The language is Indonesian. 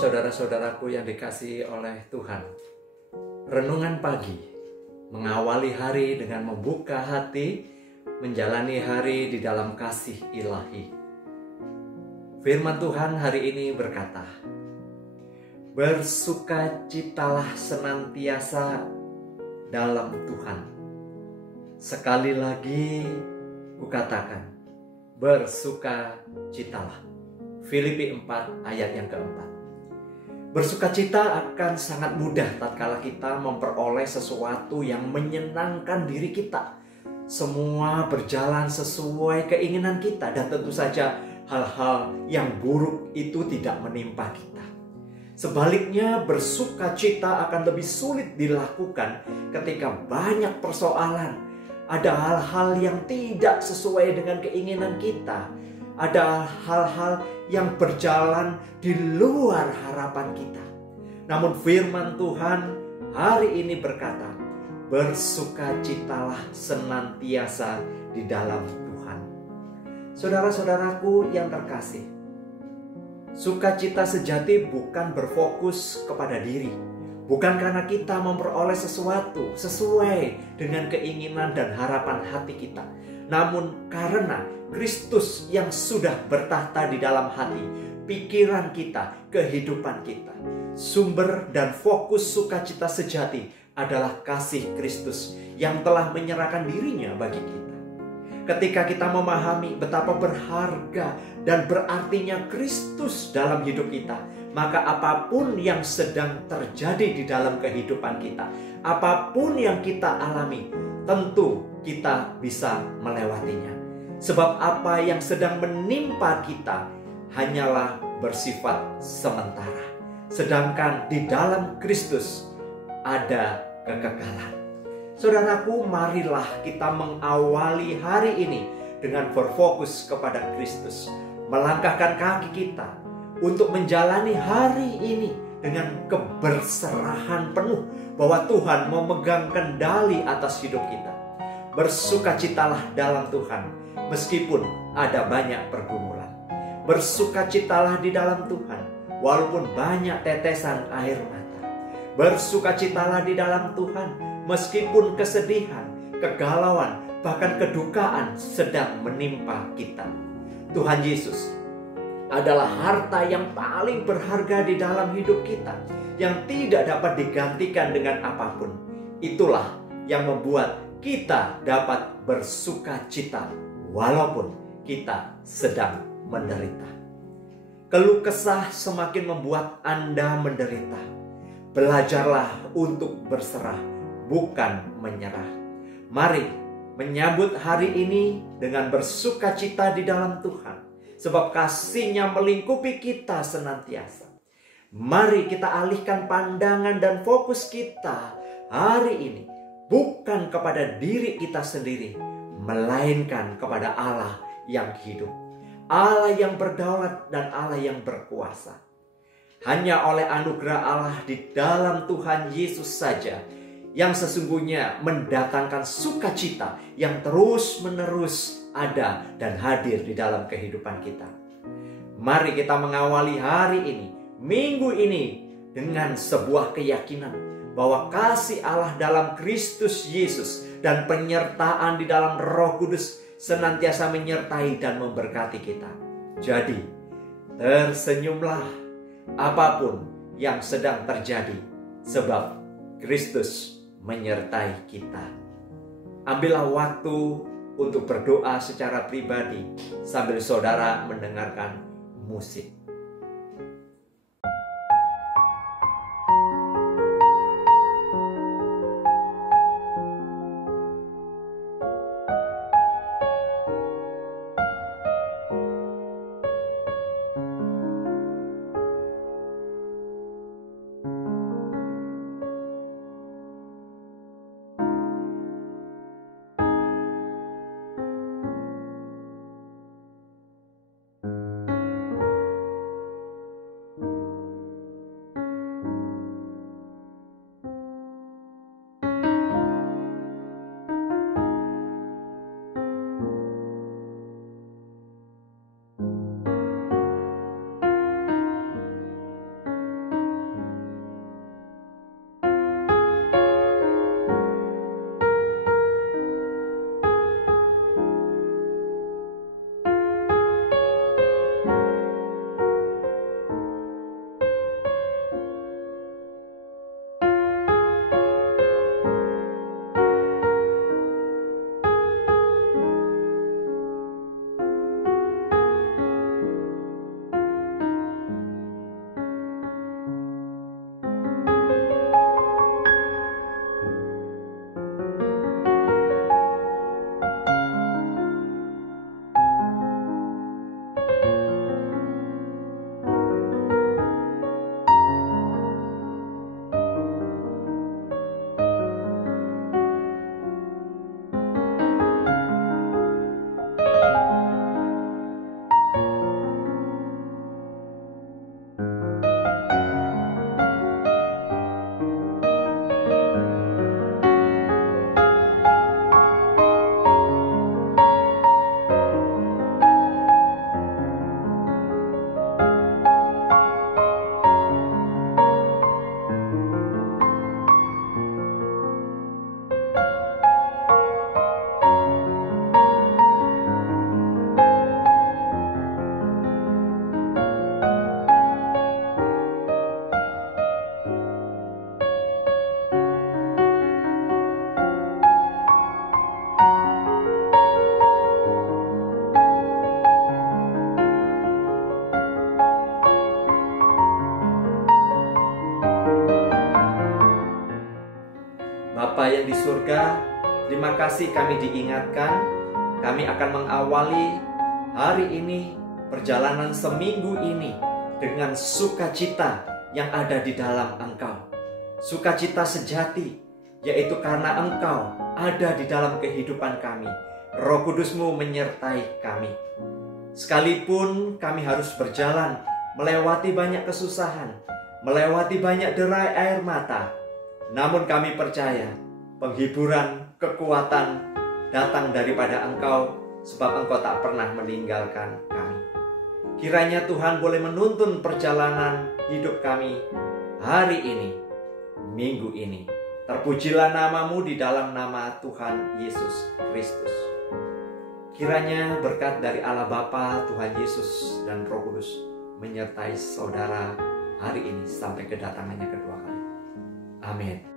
saudara-saudaraku yang dikasihi oleh Tuhan. Renungan pagi, mengawali hari dengan membuka hati, menjalani hari di dalam kasih ilahi. Firman Tuhan hari ini berkata, bersukacitalah senantiasa dalam Tuhan. Sekali lagi kukatakan, bersukacitalah. Filipi 4 ayat yang keempat. Bersukacita akan sangat mudah tatkala kita memperoleh sesuatu yang menyenangkan diri kita. Semua berjalan sesuai keinginan kita dan tentu saja hal-hal yang buruk itu tidak menimpa kita. Sebaliknya, bersukacita akan lebih sulit dilakukan ketika banyak persoalan. Ada hal-hal yang tidak sesuai dengan keinginan kita. Ada hal-hal yang berjalan di luar harapan kita. Namun firman Tuhan hari ini berkata, bersukacitalah senantiasa di dalam Tuhan. Saudara-saudaraku yang terkasih, sukacita sejati bukan berfokus kepada diri. Bukan karena kita memperoleh sesuatu sesuai dengan keinginan dan harapan hati kita. Namun karena Kristus yang sudah bertahta di dalam hati, pikiran kita, kehidupan kita. Sumber dan fokus sukacita sejati adalah kasih Kristus yang telah menyerahkan dirinya bagi kita. Ketika kita memahami betapa berharga dan berartinya Kristus dalam hidup kita, maka apapun yang sedang terjadi di dalam kehidupan kita, apapun yang kita alami, tentu kita bisa melewatinya. Sebab apa yang sedang menimpa kita hanyalah bersifat sementara. Sedangkan di dalam Kristus ada kekekalan. Saudaraku, marilah kita mengawali hari ini dengan berfokus kepada Kristus. Melangkahkan kaki kita untuk menjalani hari ini dengan keberserahan penuh bahwa Tuhan memegang kendali atas hidup kita. Bersukacitalah dalam Tuhan meskipun ada banyak pergumulan. Bersukacitalah di dalam Tuhan walaupun banyak tetesan air mata. Bersukacitalah di dalam Tuhan meskipun kesedihan, kegalauan, bahkan kedukaan sedang menimpa kita. Tuhan Yesus adalah harta yang paling berharga di dalam hidup kita, yang tidak dapat digantikan dengan apapun. Itulah yang membuat kita dapat bersukacita walaupun kita sedang menderita. Keluh kesah semakin membuat Anda menderita. Belajarlah untuk berserah, bukan menyerah. Mari menyambut hari ini dengan bersukacita di dalam Tuhan. Sebab kasih-Nya melingkupi kita senantiasa. Mari kita alihkan pandangan dan fokus kita hari ini bukan kepada diri kita sendiri, melainkan kepada Allah yang hidup, Allah yang berdaulat dan Allah yang berkuasa. Hanya oleh anugerah Allah di dalam Tuhan Yesus saja yang sesungguhnya mendatangkan sukacita yang terus-menerus ada dan hadir di dalam kehidupan kita. Mari kita mengawali hari ini, minggu ini, dengan sebuah keyakinan bahwa kasih Allah dalam Kristus Yesus dan penyertaan di dalam Roh Kudus senantiasa menyertai dan memberkati kita. Jadi, tersenyumlah apapun yang sedang terjadi, sebab Kristus menyertai kita. Ambillah waktu untuk berdoa secara pribadi sambil saudara mendengarkan musik. Bapa yang di surga, terima kasih kami diingatkan, kami akan mengawali hari ini, perjalanan seminggu ini dengan sukacita yang ada di dalam Engkau. Sukacita sejati, yaitu karena Engkau ada di dalam kehidupan kami. Roh Kudus-Mu menyertai kami. Sekalipun kami harus berjalan, melewati banyak kesusahan, melewati banyak derai air mata, namun kami percaya penghiburan, kekuatan datang daripada Engkau, sebab Engkau tak pernah meninggalkan kami. Kiranya Tuhan boleh menuntun perjalanan hidup kami hari ini, minggu ini. Terpujilah nama-Mu di dalam nama Tuhan Yesus Kristus. Kiranya berkat dari Allah Bapa, Tuhan Yesus, dan Roh Kudus menyertai saudara hari ini sampai kedatangannya kedua kali. Amin.